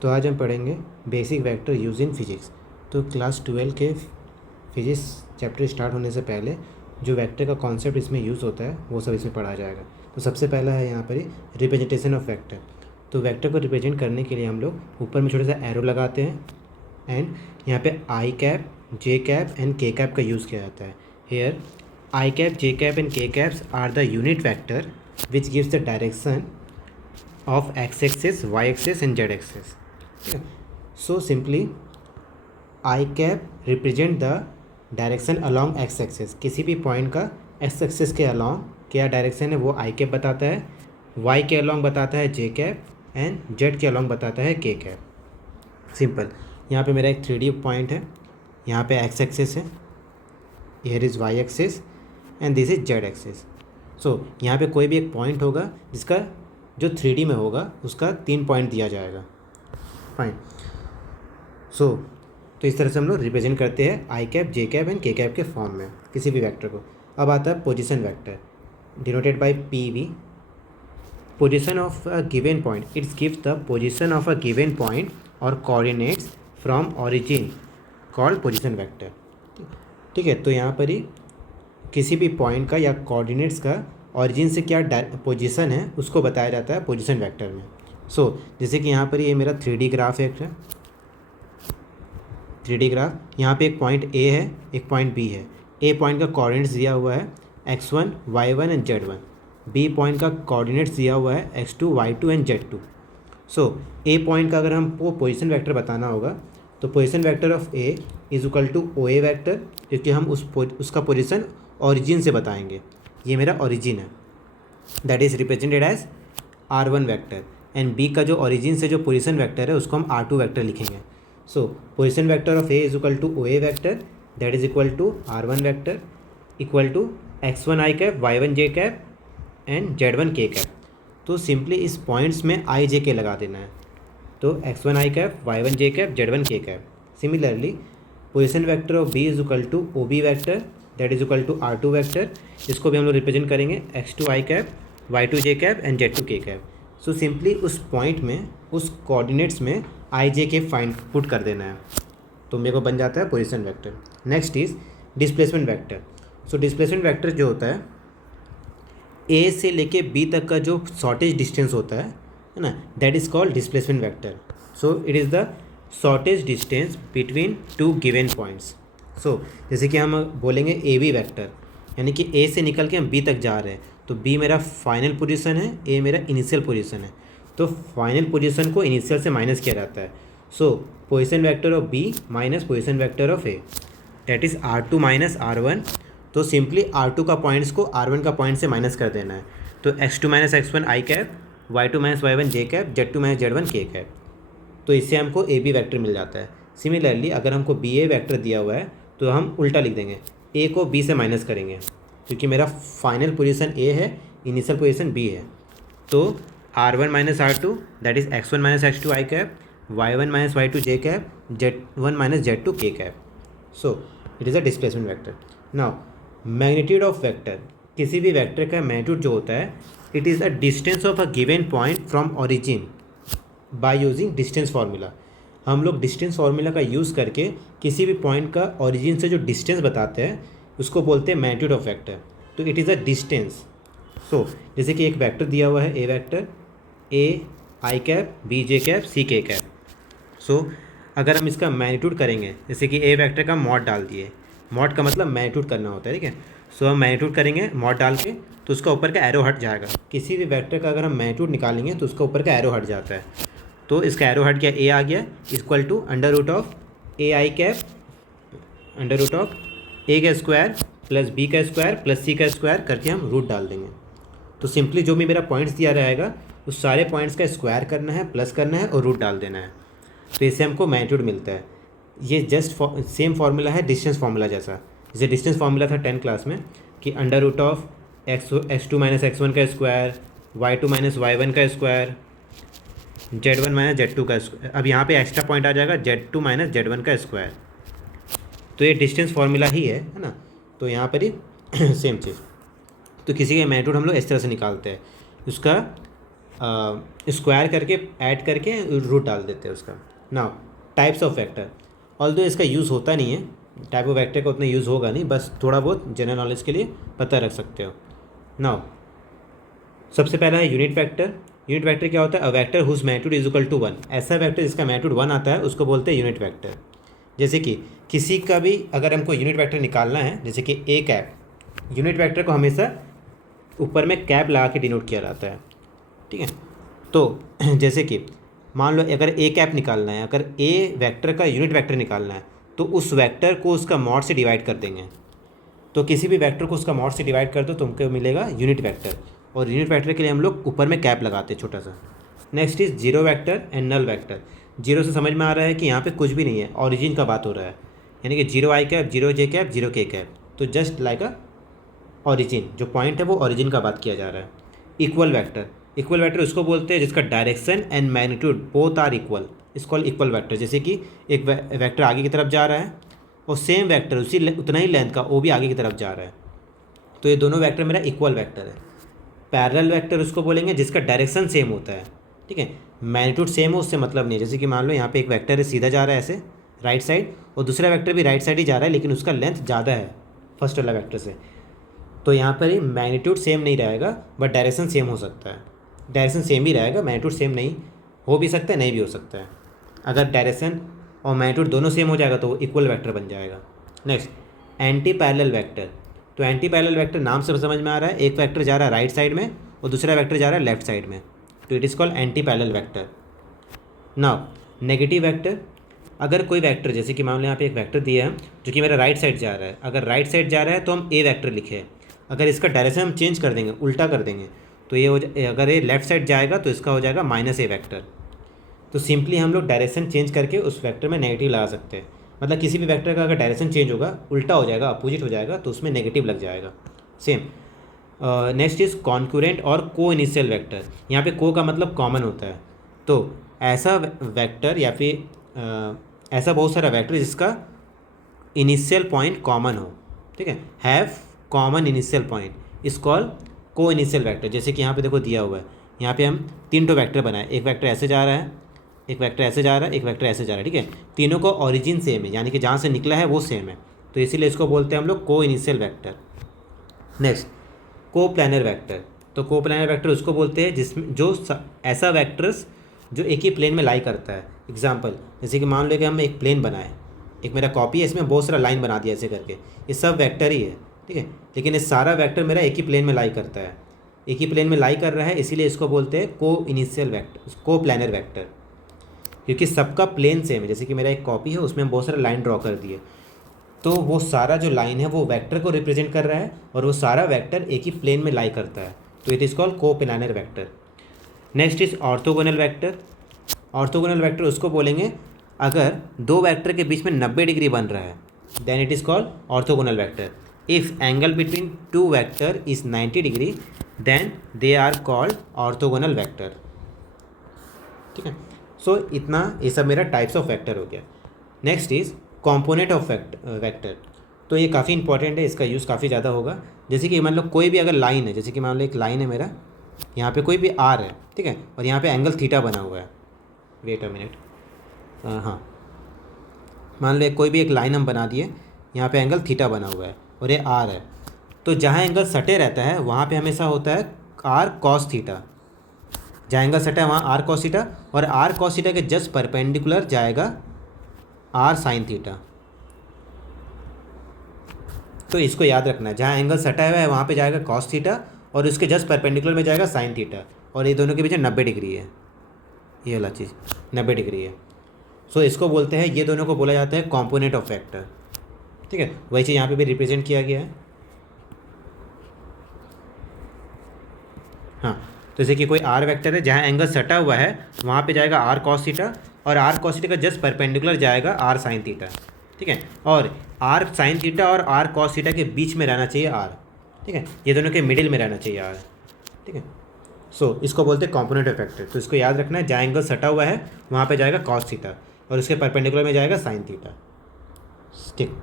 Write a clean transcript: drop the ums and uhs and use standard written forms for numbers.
तो आज हम पढ़ेंगे basic vector use in physics. तो क्लास 12 के फिजिक्स चैप्टर स्टार्ट होने से पहले जो वेक्टर का कॉन्सेप्ट इसमें यूज़ होता है वो सब इसमें पढ़ा जाएगा। तो सबसे पहला है यहाँ पर रिप्रेजेंटेशन ऑफ वेक्टर। तो वेक्टर को रिप्रेजेंट करने के लिए हम लोग ऊपर में छोटा सा एरो लगाते हैं एंड यहाँ पे I cap, J cap and K cap का यूज़ किया जाता है। Here I cap, J cap and K caps are the unit vector which gives the direction of x axis, y axis and z axis. So simply I cap represent the direction along x axis। किसी भी point का x axis के along क्या direction है वो I cap बताता है, y के along बताता है j cap एंड z के along बताता है k cap। सिंपल। यहाँ पे मेरा एक 3D पॉइंट है, यहाँ पे x axis है, here is y axis and this is z axis। सो यहाँ पे कोई भी एक पॉइंट होगा जिसका जो 3D में होगा उसका 3 पॉइंट दिया जाएगा। फाइन। तो इस तरह से हम लोग रिप्रेजेंट करते हैं I cap, J cap and K cap के फॉर्म में किसी भी वेक्टर को। अब आता है position vector denoted by PV। Position of a given point, its gives the position of a given point और coordinates from origin called position vector. ठीक है, तो यहाँ पर ही किसी भी पॉइंट का या कोऑर्डिनेट्स का ऑरिजिन से क्या पोजीशन है उसको बताया जाता है पोजीशन वेक्टर में। जैसे कि यहाँ पर ये मेरा 3D ग्राफ है, 3D ग्राफ। यहाँ पे एक पॉइंट A है, एक पॉइंट B है। A पॉइंट का कोऑर्डिनेट्स दिया हुआ है x1, y1 and z1। B point का कोऑर्डिनेट्स दिया हुआ है x2, y2 and z2। A point का अगर हमको पोजीशन वेक्टर बताना होगा तो position vector of A is equal to OA vector, क्योंकि हम उसका पोजीशन ऑरिजिन से बताएंगे। ये मेरा ओरिजिन है, that is represented as R1 vector and B का जो ओरिजिन से जो पोजीशन वेक्टर है उसको हम R2 वेक्टर लिखेंगे। Position vector of A is equal to OA vector that is equal to R1 vector equal to x1 i cap, y1 j cap and z1 k cap. तो simply इस points में i j k लगा देना है। तो x1 i cap, y1 j cap, z1 k cap. Similarly position vector of B is equal to OB vector that is equal to R2 vector. इसको भी हम लोग रिप्रेजेंट करेंगे x2 i cap, y2 j cap and z2 k cap. Simply उस point में, उस coordinates में i j k find put कर देना है, तो मेरे को बन जाता है position vector. Next is displacement vector. Displacement vector जो होता है A से लेके B तक का जो शॉर्टेज डिस्टेंस होता है ना, that is called displacement vector. It is the shortage distance between two given points. जैसे कि हम बोलेंगे AB वेक्टर, यानी कि A से निकल के हम B तक जा रहे हैं, तो B मेरा फाइनल पोजीशन है, A मेरा इनिशियल पोजीशन है। तो फाइनल पोजीशन को इनिशियल से माइनस किया जाता है। Position vector of B minus position vector of A that is R2 minus R1। तो सिंपली R2 का पॉइंट्स को R1 का पॉइंट से माइनस कर देना है। तो x2 minus x1 i cap, y2 minus y1 j cap, z2 minus z1 k cap. तो इससे हमको AB वेक्टर मिल जाता है। सिमिलरली अगर हमको BA वेक्टर दिया हुआ है तो हम उल्टा लिख देंगे, A को B से माइनस करेंगे, क्योंकि मेरा फाइनल पोजीशन A है, इनिशियल पोजीशन B है। तो R1 minus R2 that is x1 minus x2 i cap, y1 minus y2 j cap, z1 minus z2 k cap. It is a displacement vector. Now magnitude of vector, किसी भी vector का magnitude जो होता है, it is the distance of a given point from origin by using distance formula. हम लोग distance formula का use करके किसी भी पॉइंट का ओरिजिन से जो डिस्टेंस बताते हैं उसको बोलते हैं मैग्नीट्यूड ऑफ वेक्टर। तो इट इज़ अ डिस्टेंस। जैसे कि एक वेक्टर दिया हुआ है, A vector, A i cap, B j cap, C k cap. अगर हम इसका मैग्नीट्यूड करेंगे, जैसे कि A वेक्टर का मॉड डाल दिए, मॉड का मतलब मैग्नीट्यूड करना होता है, ठीक है। हम मैग्नीट्यूड करेंगे मॉड डाल के, तो उसका ऊपर का एरो हट जाएगा। किसी भी वेक्टर का अगर हम मैग्नीट्यूड निकालेंगे तो उसका ऊपर का एरो हट जाता है। तो इसका एरो हट गया, A आ गया, equal to under root of A i cap, under root of A का स्क्वायर प्लस B का स्क्वायर प्लस C का स्क्वायर करके हम रूट डाल देंगे। तो सिंपली जो भी मेरा पॉइंट्स दिया रहेगा उस सारे पॉइंट्स का स्क्वायर करना है, प्लस करना है और रूट डाल देना है। तो इससे हमको मैग्नीट्यूड मिलता है। ये जस्ट सेम फार्मूला है डिस्टेंस फार्मूला जैसा। जैसे डिस्टेंस फार्मूला था 10 क्लास में कि under root of x2 minus x1 का स्क्वायर, y2 माइनस y1 का स्क्वायर, z1 माइनस z2 का स्क्वायर। अब यहाँ पे एक्स्ट्रा पॉइंट आ जाएगा z2 माइनस z1 का स्क्वायर। तो ये डिस्टेंस फार्मूला ही है ना। तो यहाँ पर ही सेम चीज़। तो किसी का मैग्नीट्यूड हम लोग इस तरह से निकालते हैं, उसका स्क्वायर करके ऐड करके रूट डाल देते हैं उसका। Now types of vector, although इसका यूज़ होता नहीं है, टाइप ऑफ वेक्टर का उतना यूज़ होगा नहीं, बस थोड़ा बहुत जनरल नॉलेज के लिए पता रख सकते हो। नाउ सबसे पहला है यूनिट वेक्टर। यूनिट वेक्टर क्या होता है? A vector whose magnitude is equal to 1। ऐसा वेक्टर जिसका मैग्नीट्यूड 1 आता है उसको बोलते हैं यूनिट वेक्टर। जैसे कि किसी का भी अगर हमको यूनिट वेक्टर निकालना है, जैसे कि ए कैप, यूनिट वेक्टर को हमेशा ऊपर में कैप लगा के डिनोट किया जाता है, ठीक है। तो जैसे कि मान लो अगर ए कैप निकालना है, अगर ए वेक्टर का यूनिट वेक्टर निकालना है तो उस वेक्टर को उसका मॉड से डिवाइड कर देंगे। तो किसी भी वेक्टर को उसका मॉड से डिवाइड कर दो, तुमको मिलेगा यूनिट वेक्टर, और यूनिट वेक्टर के लिए हम लोग ऊपर में कैप लगाते हैं छोटा सा। Next is zero vector and null vector. Zero से समझ में आ रहा है कि यहाँ पे कुछ भी नहीं है, ऑरिजिन का बात हो रहा है, यानी कि जीरो आई कैप, जीरो जे कैप, जीरो के कैप, तो जस्ट लाइक अ ऑरिजिन, जो पॉइंट है वो ऑरिजिन का बात किया जा रहा है। इक्वल वेक्टर, इक्वल वेक्टर उसको बोलते हैं जिसका direction and magnitude both are equal, is called equal vector. जैसे कि एक वेक्टर आगे की तरफ जा रहा है और सेम वेक्टर उसी उतना ही लेंथ का वो भी आगे की तरफ जा रहा है, तो ये दोनों वेक्टर मेरा इक्वल वेक्टर है। पैरेलल वेक्टर उसको बोलेंगे जिसका डायरेक्शन सेम होता है, ठीक है, मैग्नीट्यूड सेम हो उससे मतलब नहीं है। जैसे कि मान लो यहाँ पे एक वेक्टर है सीधा जा रहा है ऐसे राइट साइड, और दूसरा वेक्टर भी राइट साइड ही जा रहा है लेकिन उसका लेंथ ज़्यादा है फर्स्ट वाला वेक्टर से, तो यहाँ पर ही मैग्नीट्यूड सेम नहीं रहेगा बट डायरेक्शन सेम हो सकता है। डायरेक्शन सेम ही रहेगा, मैग्नीट्यूड सेम नहीं हो भी सकता है, नहीं भी हो सकता है। अगर डायरेक्शन और मैग्नीट्यूड दोनों सेम हो जाएगा तो वो इक्वल वेक्टर बन जाएगा। Next anti parallel vector. तो एंटी पैरेलल वेक्टर नाम से समझ में आ रहा है, एक वेक्टर जा रहा है राइट साइड में और दूसरा वेक्टर जा रहा है लेफ्ट साइड में, तो it is called anti parallel vector. Now negative vector, अगर कोई वेक्टर जैसे कि मान लो यहाँ पे एक वेक्टर दिया है जो कि मेरा राइट साइड जा रहा है, अगर राइट साइड जा रहा है तो हम ए वेक्टर लिखे, अगर इसका डायरेक्शन हम चेंज कर देंगे, उल्टा कर देंगे, तो ये अगर ये लेफ्ट साइड जाएगा तो इसका हो जाएगा माइनस ए वेक्टर। तो सिंपली हम लोग डायरेक्शन चेंज करके उस वेक्टर में नेगेटिव लगा सकते हैं, मतलब किसी भी वेक्टर का अगर डायरेक्शन चेंज होगा, उल्टा हो जाएगा, अपोजिट हो जाएगा, तो उसमें नेगेटिव लग जाएगा सेम। नेक्स्ट इज कॉन्करेंट और को इनिशियल वेक्टर। यहाँ पे को का मतलब कॉमन होता है, तो ऐसा वेक्टर या फिर ऐसा बहुत सारा वेक्टर जिसका इनिशियल पॉइंट कॉमन हो, ठीक है, हैव कॉमन इनिशियल पॉइंट, इस कॉल को इनिशियल वेक्टर। जैसे कि यहाँ पे देखो दिया हुआ है, यहाँ पे हम 3 वेक्टर बनाए, एक वेक्टर ऐसे जा रहा है, एक वेक्टर ऐसे जा रहा है, एक वेक्टर ऐसे जा रहा है, ठीक है, तीनों को ओरिजिन सेम है, यानी कि जहाँ से निकला है वो सेम है, तो इसीलिए इसको बोलते हैं हम लोग को इनिशियल वेक्टर। नेक्स्ट को प्लानर वेक्टर। तो को प्लानर वेक्टर उसको बोलते हैं जिसमें जो ऐसा वेक्टर्स जो एक ही प्लेन में लाई करता है। एग्जाम्पल जैसे कि मान लो कि हम एक प्लेन बनाए, एक मेरा कॉपी है, इसमें बहुत सारा लाइन बना दिया ऐसे करके, ये सब वेक्टर ही है, ठीक है, लेकिन ये सारा वेक्टर मेरा एक ही प्लेन में लाई करता है, एक ही प्लेन में लाई कर रहा है, इसीलिए इसको बोलते हैं को इनिशियल वेक्टर, को प्लानर वेक्टर, क्योंकि सबका प्लेन सेम है। जैसे कि मेरा एक कॉपी है, उसमें हम बहुत सारा लाइन ड्रॉ कर दिए, तो वो सारा जो लाइन है वो वेक्टर को रिप्रेजेंट कर रहा है और वो सारा वेक्टर एक ही प्लेन में लाई करता है, तो it is called coplanar vector. Next is orthogonal vector. Orthogonal vector उसको बोलेंगे अगर दो वेक्टर के बीच में 90 डिग्री बन रहा है, then it is called orthogonal vector. If angle between 2 vector is 90 degree then they are called orthogonal vector, ठीक है। सो इतना ये सब मेरा टाइप्स ऑफ वेक्टर हो गया। Next is component of vector. तो ये काफ़ी इंपॉर्टेंट है, इसका यूज़ काफ़ी ज़्यादा होगा। जैसे कि मान लो कोई भी अगर लाइन है, जैसे कि मान लो एक लाइन है मेरा, यहाँ पे कोई भी आर है, ठीक है, और यहाँ पे एंगल थीटा बना हुआ है, वेट अ मिनट, हाँ, मान लो कोई भी एक लाइन हम बना दिए, यहाँ पे एंगल थीटा बना हुआ है और ये आर है, तो जहाँ एंगल सटे रहता है वहाँ पे हमेशा होता है आर कॉस थीटा, जहाँ एंगल सटा है वहाँ आर कॉस थीटा, और आर कॉस थीटा के जस्ट परपेंडिकुलर जाएगा आर साइन थीटा। तो इसको याद रखना है, जहाँ एंगल सटा हुआ है वहाँ पे जाएगा कॉस थीटा और उसके जस्ट परपेंडिकुलर में जाएगा साइन थीटा, और ये दोनों के बीच 90 डिग्री है, ये वाला चीज़ 90 डिग्री है। सो इसको बोलते हैं, ये दोनों को बोला जाता है कॉम्पोनेंट ऑफ वेक्टर, ठीक है। वही चीज़ यहाँ पे भी रिप्रेजेंट किया गया है, हाँ। तो जैसे कि कोई आर वेक्टर है, जहाँ एंगल सटा हुआ है वहाँ पे जाएगा आर कॉस थीटा, और आर कॉस थीटा का जस्ट परपेंडिकुलर जाएगा आर साइन थीटा, ठीक है, और आर साइन थीटा और आर कॉस थीटा के बीच में रहना चाहिए आर, ठीक है, ये दोनों के मिडिल में रहना चाहिए आर, ठीक है। सो इसको बोलते हैं कॉम्पोनेंट ऑफ वेक्टर। तो इसको याद रखना है, जहाँ एंगल सटा हुआ है वहाँ पे जाएगा कॉस थीटा और उसके परपेंडिकुलर में जाएगा साइन थीटा, ठीक।